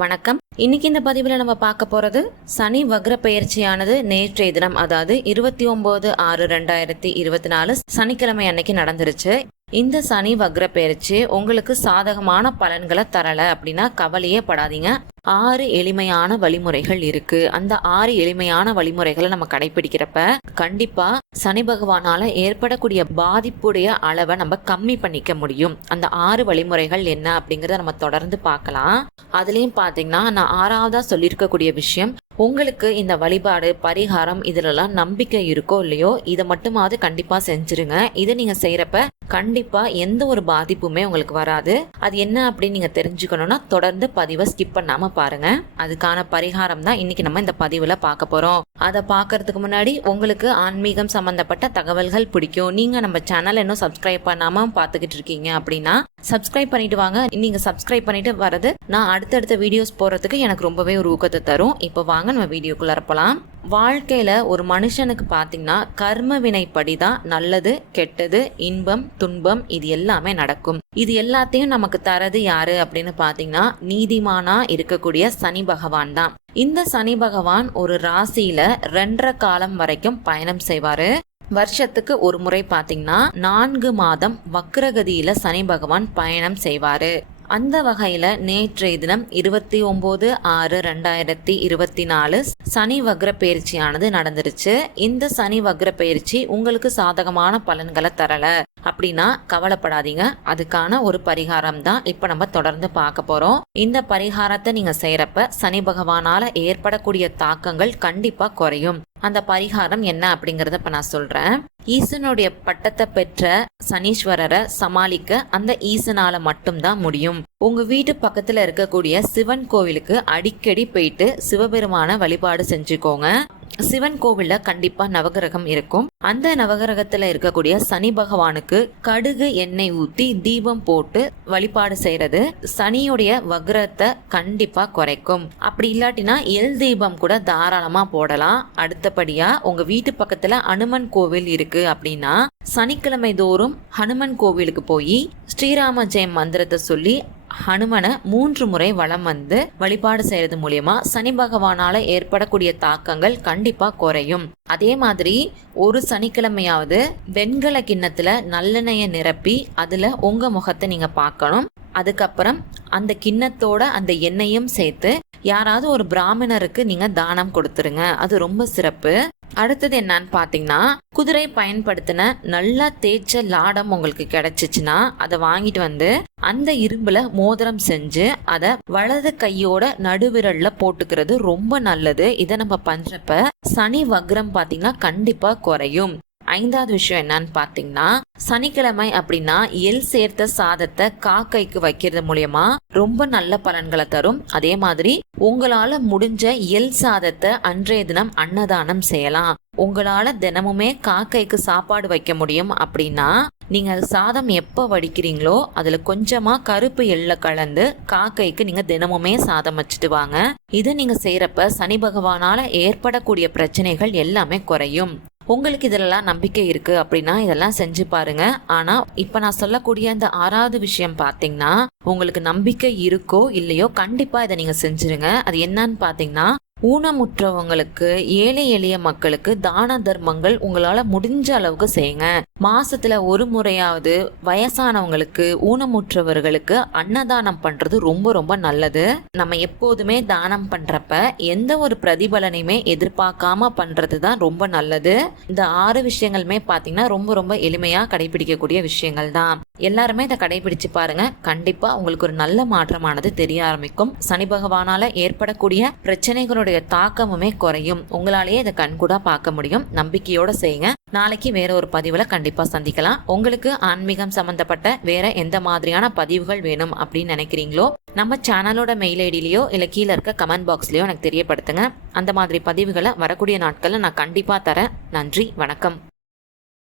வணக்கம். இன்னைக்கு இந்த பதிவில் நம்ம பார்க்க போறது சனி வக்ர பயிற்சியானது நேற்றைய தினம் அதாவது இருபத்தி ஒன்பது ஆறு ரெண்டாயிரத்தி இருபத்தி நாலு சனிக்கிழமை அன்னைக்கு நடந்துருச்சு. இந்த சனி வக்ர பயிற்சி உங்களுக்கு சாதகமான பலன்களை தரல அப்படின்னா கவலையே படாதீங்க. ஆறு எளிமையான வழிமுறைகள் இருக்கு. அந்த ஆறு எளிமையான வழிமுறைகளை நம்ம கடைபிடிக்கிறப்ப கண்டிப்பா சனி பகவானால ஏற்படக்கூடிய பாதிப்புடைய அளவை நம்ம கம்மி பண்ணிக்க முடியும். அந்த ஆறு வழிமுறைகள் என்ன அப்படிங்கறத நம்ம தொடர்ந்து பார்க்கலாம். அதுலயும் பாத்தீங்கன்னா நான் ஆறாவதா சொல்லியிருக்கக்கூடிய விஷயம் உங்களுக்கு இந்த வழிபாடு பரிகாரம் இதுலலாம் நம்பிக்கை இருக்கோ இல்லையோ இதை மட்டுமாவது கண்டிப்பா செஞ்சிருங்க. இதை நீங்க செய்யறப்ப கண்டிப்பா எந்த ஒரு பாதிப்புமே உங்களுக்கு வராது. அது என்ன அப்படின்னு நீங்க தெரிஞ்சுக்கணும்னா தொடர்ந்து பதிவை ஸ்கிப் பண்ணாம பாருங்க. அதுக்கான பரிகாரம் தான் இன்னைக்கு நம்ம இந்த பதிவுல பார்க்க போறோம். அதை பார்க்கறதுக்கு முன்னாடி உங்களுக்கு ஆன்மீகம் சம்பந்தப்பட்ட தகவல்கள் பிடிக்கும். நீங்க நம்ம சேனல் இன்னும் சப்ஸ்கிரைப் பண்ணாம பார்த்துக்கிட்டு இருக்கீங்க அப்படின்னா சப்ஸ்கிரைப் பண்ணிட்டு வாங்க. நீங்க சப்ஸ்கிரைப் பண்ணிட்டு வரது நான் அடுத்தடுத்த வீடியோஸ் போறதுக்கு எனக்கு ரொம்பவே ஒரு ஊக்கத்தை தரும். இப்போ வாங்க நம்ம வீடியோக்குள்ள போலாம். வாழ்க்கையில் ஒரு மனுஷனுக்கு பார்த்தீங்கன்னா கர்ம வினைப்படி தான் நல்லது கெட்டது இன்பம் துன்பம் இது எல்லாமே நடக்கும். இது எல்லாத்தையும் நமக்கு தரது யாரு அப்படின்னு பார்த்தீங்கன்னா நீதிமானா இருக்கக்கூடிய சனி பகவான் தான். இந்த சனி பகவான் ஒரு ராசியில ரெண்டரை காலம் வரைக்கும் பயணம் செய்வாரு. வருஷத்துக்கு ஒரு முறை பாத்தீங்கன்னா நான்கு மாதம் வக்ரகதியில சனி பகவான் பயணம் செய்வாரு. அந்த வகையில நேற்றைய தினம் இருபத்தி ஒன்பது ஆறு ரெண்டாயிரத்தி இருபத்தி நாலு சனி வக்ர பயிற்சியானது நடந்துருச்சு. இந்த சனி வக்ர பயிற்சி உங்களுக்கு சாதகமான பலன்களை தரல. அப்படின்னா கவலைப்படாதீங்க. அதுக்கான ஒரு பரிகாரம் தான் இப்ப நம்ம தொடர்ந்து பார்க்க போறோம். இந்த பரிகாரத்தை நீங்க செய்யறப்ப சனி பகவானால ஏற்படக்கூடிய தாக்கங்கள் கண்டிப்பா குறையும். அந்த பரிகாரம் என்ன அப்படிங்கறத இப்ப நான் சொல்றேன். ஈசனுடைய பட்டத்தை பெற்ற சனீஸ்வரரை சமாளிக்க அந்த ஈசனால மட்டும்தான் முடியும். உங்க வீட்டு பக்கத்துல இருக்கக்கூடிய சிவன் கோவிலுக்கு அடிக்கடி போயிட்டு சிவபெருமான வழிபாடு செஞ்சுக்கோங்க. சிவன் கோவில்ல கண்டிப்பா நவகிரகம் இருக்கும். அந்த நவகிரகத்துல இருக்கக்கூடிய சனி பகவானுக்கு கடுகு எண்ணெய் ஊத்தி தீபம் போட்டு வழிபாடு செய்யறது சனியுடைய வக்ரத்தை கண்டிப்பா குறைக்கும். அப்படி இல்லாட்டினா எல் தீபம் கூட தாராளமா போடலாம். அடுத்தபடியா உங்க வீட்டு பக்கத்துல அனுமன் கோவில் இருக்கு அப்படின்னா சனிக்கிழமை தோறும் ஹனுமன் கோவிலுக்கு போய் ஸ்ரீராம ஜெயம் மந்திரத்தை சொல்லி ஹனுமனை மூன்று முறை வளம் வந்து வழிபாடு செய்யறது மூலியமா சனி பகவானால ஏற்படக்கூடிய தாக்கங்கள் கண்டிப்பா குறையும். அதே மாதிரி ஒரு சனிக்கிழமையாவது வெண்கல கிண்ணத்துல நல்லெண்ணெய நிரப்பி அதுல உங்க முகத்தை நீங்க பார்க்கணும். அதுக்கப்புறம் அந்த கிண்ணத்தோட அந்த எண்ணெயும் சேர்த்து யாராவது ஒரு பிராமணருக்கு நீங்க தானம் கொடுத்துருங்க. அது ரொம்ப சிறப்பு. அடுத்தது என்னன்னு பார்த்தீங்கன்னா குதிரை பயன்படுத்தின நல்லா தேய்ச்ச லாடம் உங்களுக்கு கிடைச்சிச்சுன்னா அதை வாங்கிட்டு வந்து அந்த இரும்புல மோதிரம் செஞ்சு அதை வலது கையோட நடுவிரல்ல போட்டுக்கிறது ரொம்ப நல்லது. இதை நம்ம பண்றப்ப சனி வக்ரம் பார்த்தீங்கன்னா கண்டிப்பா குறையும். ஐந்தாவது விஷயம் என்னன்னு பார்த்தீங்கன்னா சனிக்கிழமை அப்படின்னா எல் சேர்த்த சாதத்தை காக்கைக்கு வைக்கிறது மூலயமா ரொம்ப நல்ல பலன்களை தரும். அதே மாதிரி உங்களால முடிஞ்ச எல் சாதத்தை அன்றைய தினம் அன்னதானம் செய்யலாம். உங்களால தினமுமே காக்கைக்கு சாப்பாடு வைக்க முடியும் அப்படின்னா நீங்க சாதம் எப்ப வடிக்கிறீங்களோ அதுல கொஞ்சமா கருப்பு எள்ள கலந்து காக்கைக்கு நீங்க தினமுமே சாதம் வச்சுட்டு வாங்க. இது நீங்க செய்யறப்ப சனி பகவானால ஏற்படக்கூடிய பிரச்சனைகள் எல்லாமே குறையும். உங்களுக்கு இதெல்லாம் நம்பிக்கை இருக்கு அப்படின்னா இதெல்லாம் செஞ்சு பாருங்க. ஆனா இப்ப நான் சொல்லக்கூடிய அந்த ஆறாவது விஷயம் பாத்தீங்கன்னா உங்களுக்கு நம்பிக்கை இருக்கோ இல்லையோ கண்டிப்பா இதை நீங்க செஞ்சிருங்க. அது என்னன்னு பாத்தீங்கன்னா ஊனமுற்றவங்களுக்கு ஏழை எளிய மக்களுக்கு தான தர்மங்கள் உங்களால முடிஞ்ச அளவுக்கு செய்யுங்க. மாசத்துல ஒரு முறையாவது வயசானவங்களுக்கு ஊனமுற்றவர்களுக்கு அன்னதானம் பண்றது ரொம்ப ரொம்ப நல்லது. நம்ம எப்போதுமே தானம் பண்றப்ப எந்த ஒரு பிரதிபலனையுமே எதிர்பார்க்காம பண்றது தான் ரொம்ப நல்லது. இந்த ஆறு விஷயங்களுமே பாத்தீங்கன்னா ரொம்ப ரொம்ப எளிமையா கடைபிடிக்கக்கூடிய விஷயங்கள் தான். எல்லாருமே இதை கடைபிடிச்சு பாருங்க. கண்டிப்பா உங்களுக்கு ஒரு நல்ல மாற்றமானது தெரிய ஆரம்பிக்கும். சனி பகவானால ஏற்படக்கூடிய பிரச்சனைகளுடைய தாக்கமுமே குறையும். உங்களாலேயே இதை கண்கூடா பார்க்க முடியும். நம்பிக்கையோட செய்யுங்க. நாளைக்கு வேற ஒரு பதிவுல கண்டிப்பா சந்திக்கலாம். உங்களுக்கு ஆன்மீகம் சம்பந்தப்பட்ட வேற எந்த மாதிரியான பதிவுகள் வேணும் அப்படின்னு நினைக்கிறீங்களோ நம்ம சேனலோட மெயில் ஐடியிலயோ இல்ல கீழே இருக்க கமெண்ட் பாக்ஸ்லயோ எனக்கு தெரியப்படுத்துங்க. அந்த மாதிரி பதிவுகளை வரக்கூடிய நாட்களில் நான் கண்டிப்பா தரேன். நன்றி வணக்கம்.